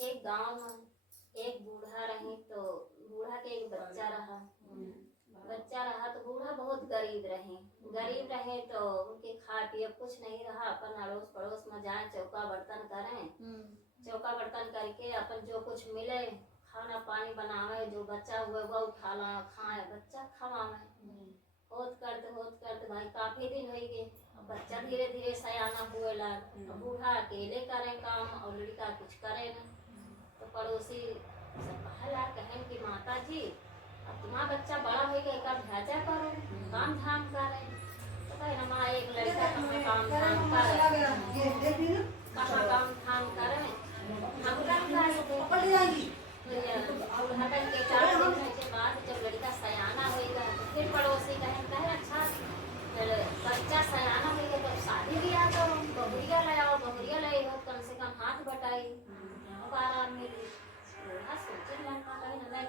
एक गांव में एक बूढ़ा रहे तो बूढ़ा के एक बच्चा रहा। तो बूढ़ा बहुत गरीब रहे तो उनके खाए पिए कुछ नहीं रहा। अपन अड़ोस पड़ोस में जाए चौका बर्तन करें, चौका बर्तन करके अपन जो कुछ मिले खाना पानी बनावे, जो बच्चा हुए वो उठा ला खाए, बच्चा खवावे। होत करते भाई काफी दिन हो गए। बच्चा धीरे धीरे सयाना हुए लग। बूढ़ा अकेले करे काम और लड़का कुछ करे न। तो पड़ोसी सब कहला कहें कि माता जी अब तुम्हारा बच्चा बड़ा हो गया, का भेजा करो काम धाम करे। तो कहे ना एक लड़का कहाँ काम धाम करे, कहाँ काम धाम करे, हम के 4 दिन के बाद जब लड़का सयाना होगा तो फिर पड़ोसी कहे अच्छा बच्चा सयाना हो गया तो शादी भी आ जाओ, बहुरिया ले आओ, बहुरिया ले आओ, कम से कम हाथ बटाई आराम मिली। बूढ़ा सोचे मैं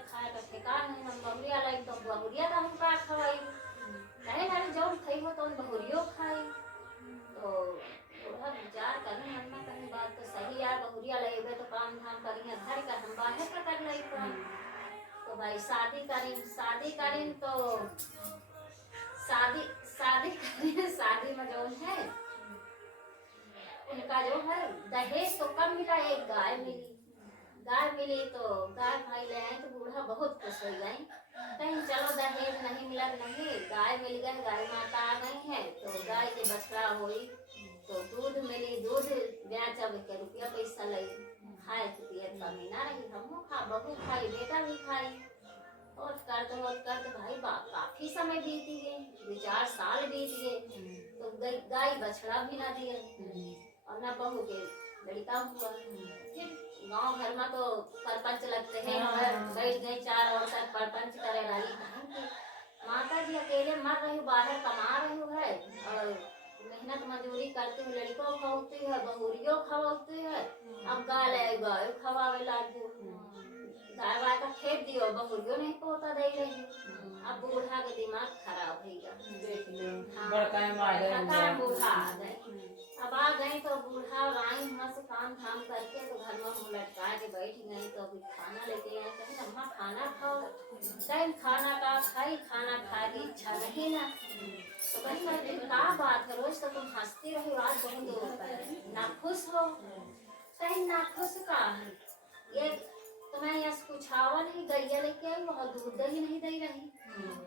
खाए का ठिकान है, हम बहुरिया लाई तो बहुरिया तो हम का खवाई, कहे ना जो खाई हो तो बहुरियो खाई। तो बूढ़ा विचार करें मन में कहीं बात तो सही है, बहुरिया लेगे तो काम धाम करेंगे घर का हम बाहर का कर ले। तो भाई शादी करें तो शादी में जो है उनका जो है दहेज तो कम मिला, एक गाय मिली तो गाय भाई ले आए तो बूढ़ा बहुत खुश हो गए। कहीं चलो दहेज नहीं मिला, नहीं गाय मिल गई, गाय माता आ गई है तो गाय के बछड़ा हुई तो दूध मिली, दूध ब्याज अब के रुपया पैसा लई खाए पिए कमी ना रही, हम खा बहू खाई बेटा भी खाई। और करते भाई काफी समय बीत गए, 2-4 साल बीत गए तो गाय बछड़ा भी ना दिए और ना बहू के लड़का हुआ। फिर गांव घर में तो सरपंच लगते हैं, बैठ गए 4 औरत सरपंच करे रही। माता जी अकेले मर रही, बाहर कमा रही है और मेहनत मजदूरी करती है, लड़कों खवाती है, बहुरियों खवाती है। अब गाय खवावे लागू, गाय वाय का खेत दियो, बहुरियों नहीं पोता दे रही। अब बूढ़ा के दिमाग खराब हो गया, बूढ़ा आ गए। अब आ गए तो बूढ़ा और आई वहाँ से काम धाम करके तो घर में मुँह लटका के बैठ गई। तो अभी खाना लेके आए, कहीं अम्मा खाना खाओ, टाइम खाना का खाई, खाना खा की इच्छा नहीं ना। तो कहीं क्या बात है, रोज तो तुम हंसती रही, आज बहुत ना खुश हो, कहीं ना खुश का है ये तुम्हें यहाँ पूछावा नहीं, गैया लेके आई वहाँ दूध ही नहीं दे रही।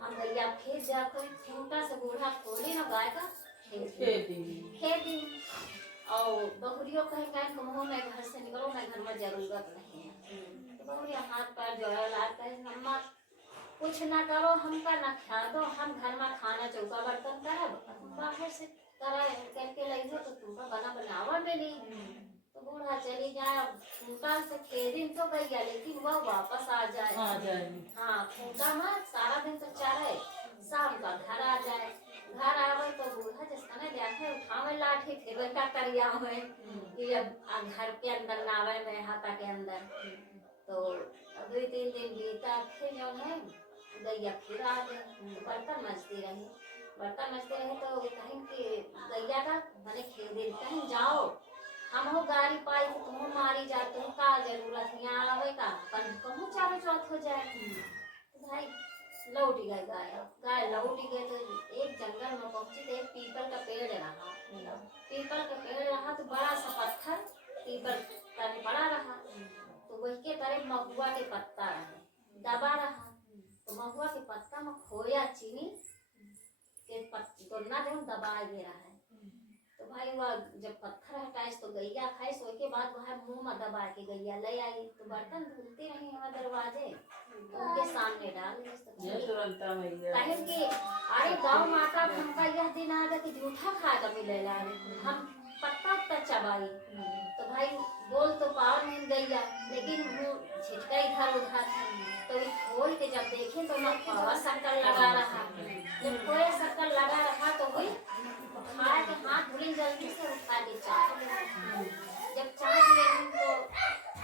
हम गैया फिर जाकर खूंटा से बूढ़ा खोली ना गाय का खेती और बहुरियों कहीं मुँह में घर से निकलो, मैं घर में जरूरत नहीं है। तो बहुरिया हाथ पैर जोड़ा लाते हैं, अम्मा कुछ ना करो, हमका ना खा दो, हम घर में खाना चौका बर्तन करब, बाहर से करा करके ले तो तुमका बना बनावा मिली। तो बूढ़ा चली जाए खूंटा से खेती तो गई, लेकिन वह वापस आ जाए। हाँ खूंटा में सारा दिन तो चाहे, शाम का घर आ जाए। घर आवे तो बूढ़ा जिसने जाके उठावे लाठी फिर का करिया हुए कि अब घर के अंदर नावे में हाथा के अंदर। तो 2-3 दिन बीता, फिर जो है गैया फिर आ गई, बर्तन मजती रही तो कहीं कि गैया का मैंने खेल दिन कहीं जाओ, हम हो गाड़ी पाई तो तुम मारी जाते हो, का जरूरत यहाँ आवे का कहूँ चारों चौथ हो जाए। तो भाई लौट गए गाय लौट गए तो एक जंगल में पहुंची तो एक पीपल का पेड़ रहा तो बड़ा सा पत्थर पीपल तने पड़ा रहा। तो वही के तरह महुआ के पत्ता रहे दबा रहा। तो महुआ के पत्ता में खोया चीनी के दोना जो दबा गया है। तो भाई वह जब पत्थर हटाए तो गैया खाए, सो के बाद वह मुंह में दबा के गैया ले आई। तो बर्तन धुलती रही हमारे दरवाजे तो उनके सामने डाल कहे कि अरे गौ माता हमका यह दिन आ गया कि जूठा खा कर मिलेगा, हम पत्ता उत्ता चबाई। तो भाई बोल तो पाओ नहीं गैया, लेकिन मुँह झिटका इधर उधर। तो खोल के जब देखे तो मैं खोया शक्कर लगा रहा, जब खोया शक्कर लगा रहा तो वही उठा के हाथ धुली जल्दी से उठा के चाट। जब चाट ले तो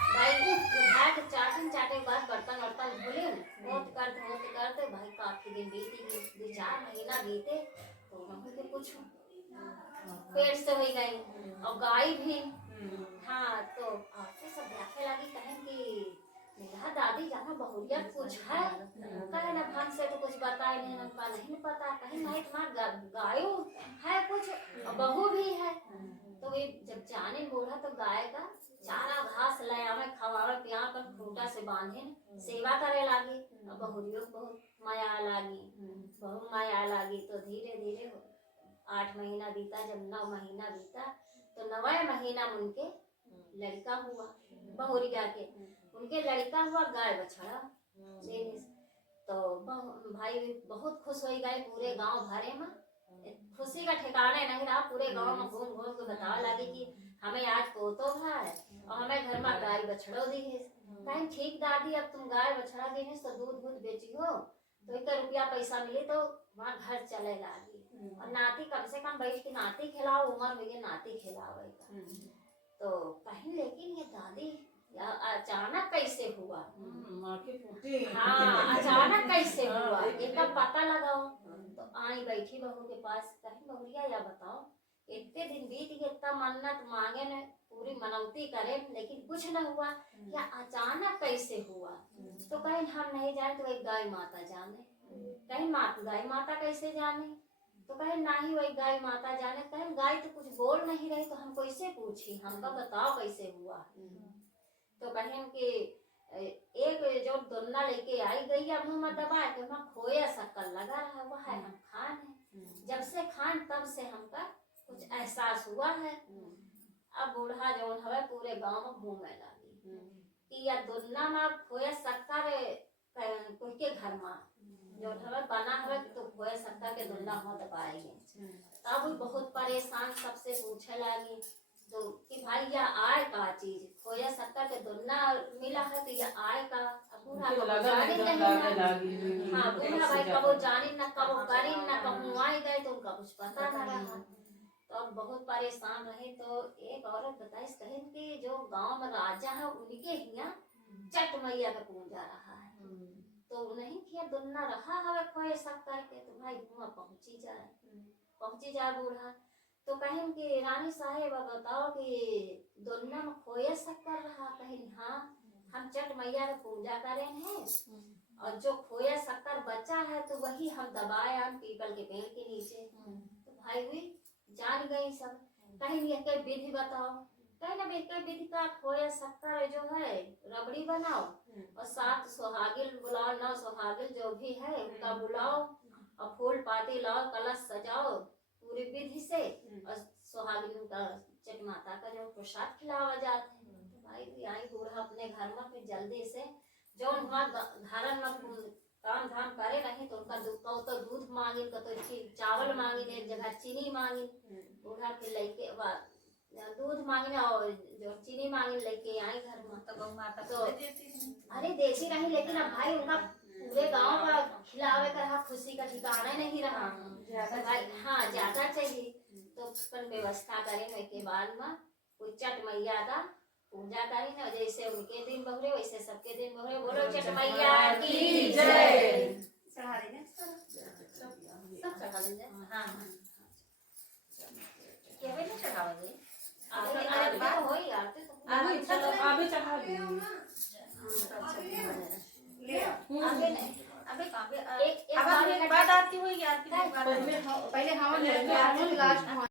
भाई उठा के चाटे बाद बर्तन वर्तन धुले, होत करते भाई काफी दिन बीती, 2-4 महीना बीते। तो मम्मी के कुछ पेट से हो गई और गाय भी हाँ तो औरतें सब देखे लगी कहें कि मेरा दादी जहाँ बहुरिया कुछ है कहे ना भान से तो कुछ बताए नहीं हमका नहीं पता कहीं नहीं तुम्हारा गायो है कुछ और बहू भी है। तो वे जब जाने बूढ़ा तो गाय का चारा घास ले आवे खवावे पिया कर खूंटा से बांधे सेवा करे लागी। अब बहुरियों को बहुत माया लागी बहुत माया लागी। तो धीरे धीरे 8 महीना बीता जब 9 महीना बीता तो 9वें महीना में उनके लड़का हुआ बहुरिया के उनके लड़का हुआ गाय बछड़ा देने से। तो भाई बहुत खुश हो गए पूरे गांव भरे में खुशी का ठिकाने नहीं रहा। पूरे गांव में घूम घूम के बतावा लगे कि हमें आज पोतो है और हमें घर में गाय बछड़ो दी है। कहीं ठीक दादी अब तुम गाय बछड़ा दी है तो दूध दूध बेची हो तो 1 रुपया पैसा मिले तो वहाँ घर चले लागी और नाती कम से कम बैठ के नाती खिलाओ उम्र हुई नाती खिलावे। तो कहीं लेकिन ये दादी अचानक कैसे हुआ हाँ अचानक कैसे हुआ इसका पता लगाओ। तो आई बैठी बहू के पास कहीं बहुरिया या बताओ इतने दिन बीत गए इतना मन्नत मांगे न पूरी मनौती करे लेकिन कुछ न हुआ या अचानक कैसे हुआ। तो कहीं हम नहीं जाने तो एक गाय माता जाने कहीं गाय माता कैसे जाने तो कहे ना ही वही गाय माता जाने कहे गाय तो कुछ बोल नहीं रही तो हम कैसे पूछी हमको बताओ कैसे हुआ। तो कहें कि एक जो दोना लेके आई गैया मुंह में दबा के वहाँ खोया शक्कर लगा रहा हुआ है हम खान है जब से खान तब से हमका कुछ एहसास हुआ है। अब बूढ़ा जो हवे पूरे गांव में घूमने लगी कि या दोना में खोया शक्कर कोई के घर में जो हवे बना हवे तो खोया शक्कर के दोना हो दबाएंगे। तब बहुत परेशान सबसे पूछे लगी तो कि भाई यह आय का चीज खोया शक्कर के दोना मिला है तो यह आय का बूढ़ा जाने नहीं हाँ बूढ़ा भाई कबो जाने न कबो करी न कबो आई गए तो उनका कुछ पता न रहा। तो अब बहुत परेशान रहे तो एक औरत बताई कहें कि जो गांव में राजा है उनके यहाँ चट मैया का पूजा रहा है तो नहीं किया दोना रहा है खोया शक्कर के तो भाई वहाँ पहुंची जाए बूढ़ा। तो कहें कि रानी साहेब बताओ कि दोना में खोया शक्कर रहा कहीं हाँ हम चट मैया का पूजा करें हैं और जो खोया शक्कर बचा है तो वही हम दबाए हम पीपल के पेड़ के नीचे। तो भाई हुई जान गई सब कहीं ये विधि बताओ कहीं ना विधि का खोया शक्कर जो है रबड़ी बनाओ और 7 सुहागिन बुलाओ 9 सुहागिन जो भी है उनका बुलाओ और फूल पाती लाओ कलश सजाओ पूरी विधि से और सुहागिन का चट माता का जो प्रसाद खिलावा जाता है। तो भाई आई बूढ़ा अपने घर में फिर जल्दी से जो घर में काम धाम करे रहे तो उनका तो दूध मांगी तो चावल मांगी एक जगह चीनी मांगी बूढ़ा फिर लेके दूध मांगी ना और जो चीनी मांगी लेके आई घर में तो गौ माता तो अरे देती रही लेकिन अब भाई उनका पूरे गांव का खिलावे का रहा खुशी का ठिकाना नहीं रहा तो भाई हाँ ज्यादा चाहिए तो व्यवस्था करें के बाद में कोई चट मैया का पूजा करी ना जैसे उनके दिन बहुरे वैसे सबके दिन बहुरे बोलो चट मैया की जय चढ़ा देंगे सब चढ़ा देंगे हाँ क्या बेटा चढ़ाओगे अभी चढ़ा एक बात आरती हुई पहले हवन लास्ट